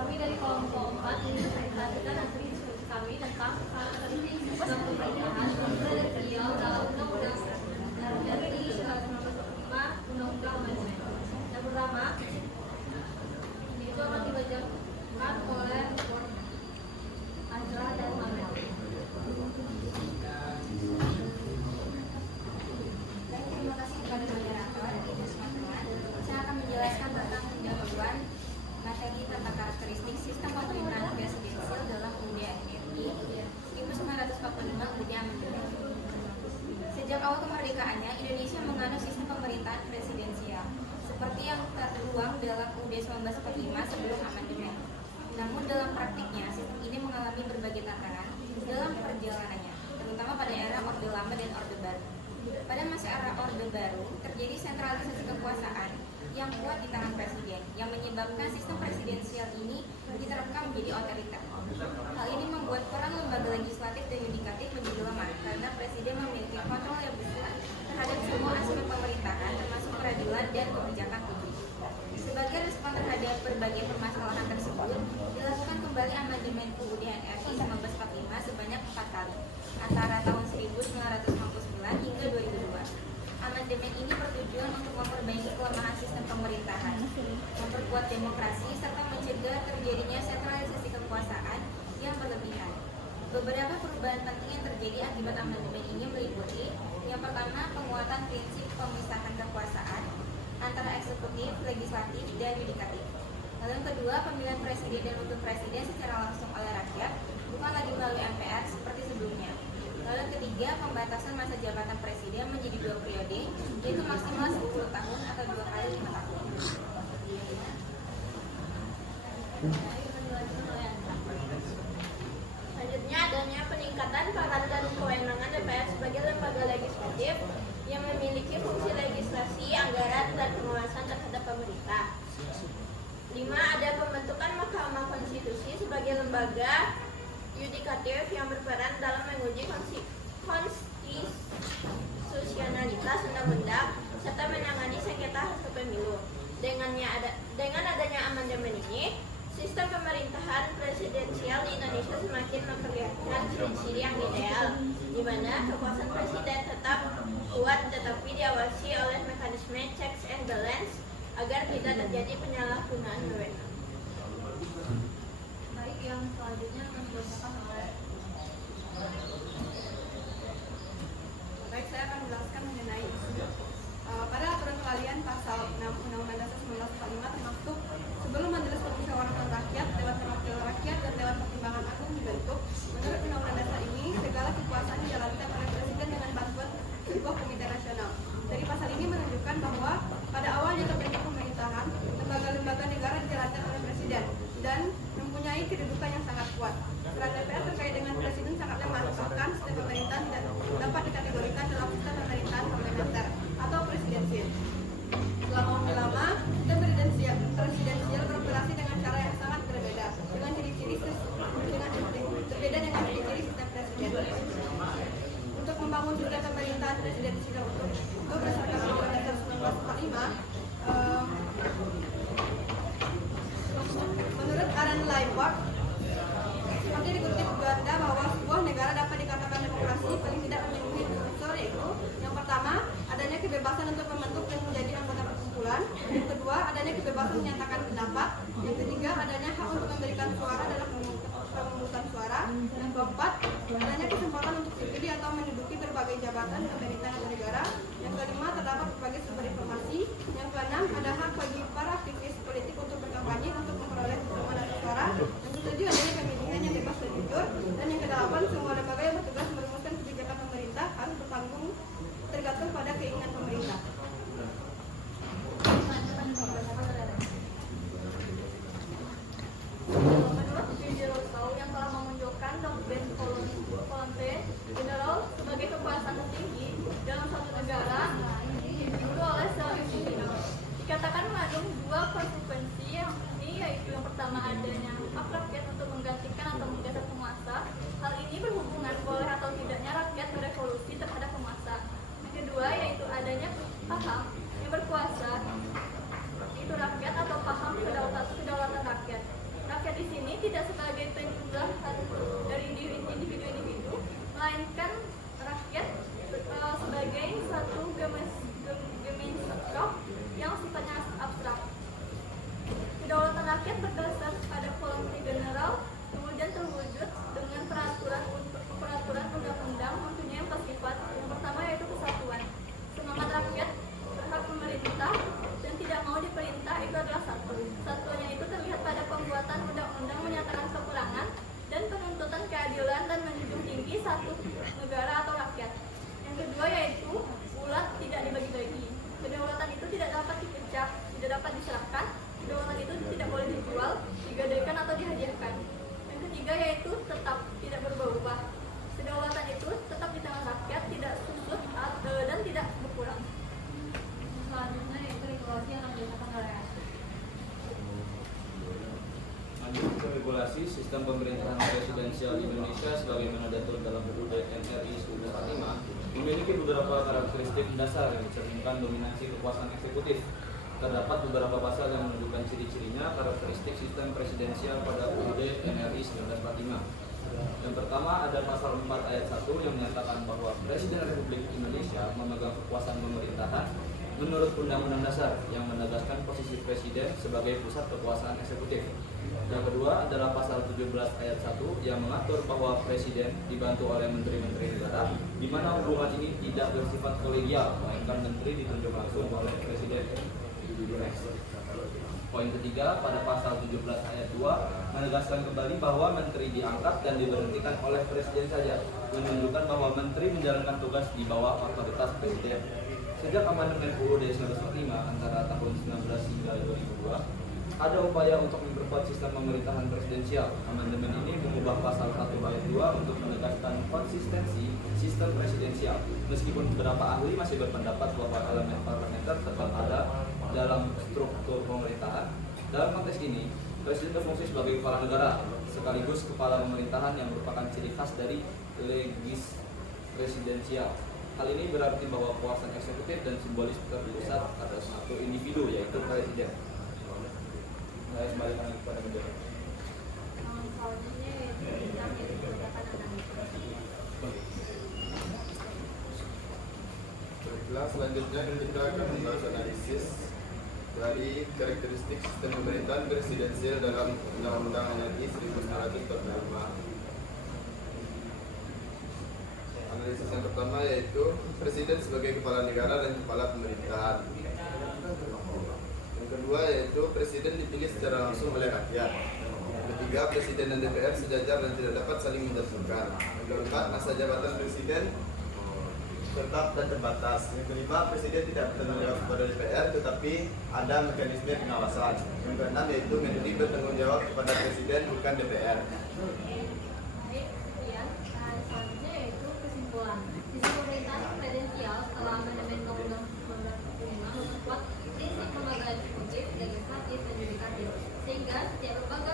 Kami dari kelompok 4 menyampaikan hasil diskusi kami tentang karakteristik sistem pemerintahan presidensial dalam Undang-Undang dari 1945 Undang-Undang Amandemen. Yang pertama, itu akan dibacakan oleh Azra dan Amel. Baik, terima kasih kepada moderator dan teman-teman. Saya akan menjelaskan tentang pendahuluan materi tentang karakteristik sistem pemerintahan presidensial dalam UUD RI 1945 UUD Amandemen. Sejak awal kemerdekaannya, Indonesia menganut sistem pemerintahan presidensial seperti yang tertuang dalam UUD 1945 sebelum amandemen. Namun dalam praktiknya, sistem ini mengalami berbagai tantangan dalam perjalanannya, terutama pada era Orde Lama dan Orde Baru. Pada masa era Orde Baru, terjadi sentralisasi kekuasaan yang kuat di tangan presiden, yang menyebabkan sistem presidensial ini diterapkan menjadi otoriter. Hal ini membuat peran lembaga legislatif dan yudikatif menjadi lemah, karena presiden memiliki kontrol yang besar terhadap semua aspek pemerintahan, termasuk peradilan dan kebijakan publik. Sebagai respon terhadap berbagai permasalahan tersebut, dilakukan kembali amandemen UUD RI 1945 sebanyak 4 kali, antara tahun 1959 hingga 2002. Amandemen ini bertujuan untuk memperbaiki kelemahan sistem pemerintahan, memperkuat demokrasi, serta mencegah terjadinya sentralisasi kekuasaan yang berlebihan. Beberapa perubahan penting yang terjadi akibat amandemen ini meliputi: yang pertama, penguatan prinsip pemisahan kekuasaan antara eksekutif, legislatif, dan yudikatif. Lalu yang kedua, pemilihan presiden dan wakil presiden secara langsung oleh rakyat, bukan lagi melalui MPR seperti sebelumnya. Lalu yang ketiga, pembatasan masa jabatan presiden menjadi 2 periode, yaitu maksimal 10 tahun atau 2 kali 5 tahun. Selanjutnya, adanya peningkatan peran dan kewenangan DPR sebagai lembaga legislatif yang memiliki fungsi legislasi, anggaran, dan pengawasan terhadap pemerintah. 5. Ada pembentukan Mahkamah Konstitusi sebagai lembaga yudikatif yang berperan dalam menguji konstitusionalitas undang-undang serta menangani sengketa hasil pemilu. Dengan adanya amandemen ini, sistem pemerintahan presidensial di Indonesia semakin memperlihatkan ciri-ciri yang ideal, di mana kekuasaan presiden tetap kuat tetapi diawasi oleh mekanisme checks and balance agar tidak terjadi penyalahgunaan wewenang. Baik, yang selanjutnya akan dibacakan oleh. Baik, saya akan menjelaskan mengenai pada aturan kelalian pasal 6 Undang-Undang Dasar 1945 termasuk sebelum Majelis Permusyawaratan Rakyat, Dewan Perwakilan Rakyat, dan Dewan Pertimbangan Agung dibentuk. Menurut Undang-Undang Dasar ini, segala kekuasaan dijalankan oleh Presiden dengan bantuan sebuah komite nasional. Dari pasal ini menunjukkan bahwa pada awalnya terbentuk pemerintahan, lembaga-lembaga negara dijalankan oleh Presiden dan mempunyai kedudukan yang sangat kuat. Peran DPR terkait dengan Presiden sangat lemah, bahkan sistem pemerintahan tidak dapat dikategorikan dalam sistem pemerintahan parlementer atau presidensial. Selama lama, sistem presidensial beroperasi dengan cara yang sangat berbeda dengan ciri-ciri sistem presiden. Untuk membangun sistem pemerintahan presidensial itu berdasarkan Undang-Undang Dasar 1945, menurut Aaron Liebach, seperti dikutip Uganda bahwa sebuah negara dapat dikatakan demokrasi paling tidak memenuhi unsur, yaitu yang pertama, adanya kebebasan untuk membentuk dan menjadi anggota perkumpulan. Yang kedua, adanya kebebasan menyatakan pendapat. Yang ketiga, adanya hak untuk memberikan suara dalam pemungutan suara. Yang keempat, adanya kesempatan untuk dipilih atau menduduki berbagai jabatan pemerintahan atau negara. Yang kelima, terdapat berbagai sumber informasi. Yang keenam, ada hak bagi para aktivis politik untuk berkampanye untuk memperoleh dukungan atau suara. Yang ketujuh, adanya pemilihan yang bebas dan jujur. Dan yang kedelapan, semua lembaga yang bertugas merumuskan kebijakan pemerintah harus bertanggung tergantung pada keinginan pemerintah. Menurut Jujur Rosau yang telah memunculkan doktrin volonté general sebagai kekuasaan tertinggi dalam suatu negara dulu oleh seorang individu, dikatakan mengandung 2 konsekuensi, yaitu yang pertama adanya hak rakyat untuk menggantikan atau menggeser penguasa. Hal ini berhubungan boleh atau tidaknya rakyat berevolusi terhadap penguasa. Yang kedua yaitu adanya paham yang berkuasa, itu rakyat atau paham kedaulatan rakyat. Rakyat tidak sebagai penjumlah dari individu-individu, melainkan rakyat sebagai satu Gemeinschaft yang sifatnya abstrak. Kedaulatan rakyat berdasar pada voluntas general kemudian terwujud dengan peraturan undang-undang tentunya yang bersifat yang pertama yaitu kesatuan. Semangat rakyat berhak memerintah dan tidak mau diperintah itu adalah satu. Satunya itu terlihat pada pembuatan undang-undang menyatakan kekurangan dan penuntutan keadilan dan menjunjung tinggi satu negara atau rakyat. Yang kedua yaitu ulat tidak dibagi-bagi. Kedaulatan itu tidak dapat dipecah, tidak dapat diserahkan. Kedaulatan itu tidak boleh dijual, digadaikan atau dihadiahkan. Yang ketiga yaitu tetap tidak berubah-ubah. Kedaulatan itu tetap di tangan rakyat, tidak susut dan tidak berkurang. Selanjutnya yaitu regulasi yang akan dilakukan oleh ASN. Lanjut ke regulasi sistem pemerintahan presidensial di Indonesia sebagaimana diatur dalam UUD NRI 1945 memiliki beberapa karakteristik dasar yang mencerminkan dominasi kekuasaan eksekutif. Terdapat beberapa pasal yang menunjukkan ciri-cirinya karakteristik sistem presidensial pada UUD NRI 1945. Yang pertama ada pasal 4 ayat 1 yang menyatakan bahwa Presiden Republik Indonesia memegang kekuasaan pemerintahan menurut Undang-Undang Dasar yang menegaskan posisi Presiden sebagai pusat kekuasaan eksekutif. Yang kedua adalah pasal 17 ayat 1 yang mengatur bahwa Presiden dibantu oleh Menteri-Menteri Negara, di mana hubungan ini tidak bersifat kolegial, melainkan Menteri ditunjuk langsung oleh Presiden. Poin ketiga pada pasal 17 ayat 2 menegaskan kembali bahwa Menteri diangkat dan diberhentikan oleh Presiden saja, menunjukkan bahwa Menteri menjalankan tugas di bawah otoritas Presiden. Sejak amandemen UUD 1945 antara tahun 19 hingga 2002, ada upaya untuk memperkuat sistem pemerintahan presidensial. Amandemen ini mengubah pasal 1 ayat 2 untuk menegaskan konsistensi sistem presidensial. Meskipun beberapa ahli masih berpendapat bahwa elemen parlementer tetap ada dalam struktur pemerintahan. Dalam konteks ini, Presiden berfungsi sebagai kepala negara, sekaligus kepala pemerintahan yang merupakan ciri khas dari legis presidensial. Hal ini berarti bahwa kekuasaan eksekutif dan simbolis terpusat pada satu individu, yaitu Presiden. Saya kembali lagi kepada menjawab. Selanjutnya yaitu bidang yaitu kebijakan analisis. Baiklah, selanjutnya kita akan membahas analisis dari karakteristik sistem pemerintahan presidensial dalam Undang-Undang NRI 1945. Analisis yang pertama yaitu Presiden sebagai kepala negara dan kepala pemerintahan. Yang kedua yaitu Presiden dipilih secara langsung oleh rakyat. Yang ketiga, Presiden dan DPR sejajar dan tidak dapat saling menjatuhkan. Yang keempat, masa jabatan Presiden tetap dan terbatas. Yang kelima, Presiden tidak bertanggung jawab kepada DPR, tetapi ada mekanisme pengawasan. Yang keenam yaitu Menteri bertanggung jawab kepada Presiden, bukan DPR. Baik, kemudian selanjutnya yaitu kesimpulan. Sistem pemerintahan presidensial setelah amandemen Undang-Undang 1945 memperkuat prinsip lembaga eksekutif, legislatif, dan yudikatif, sehingga setiap lembaga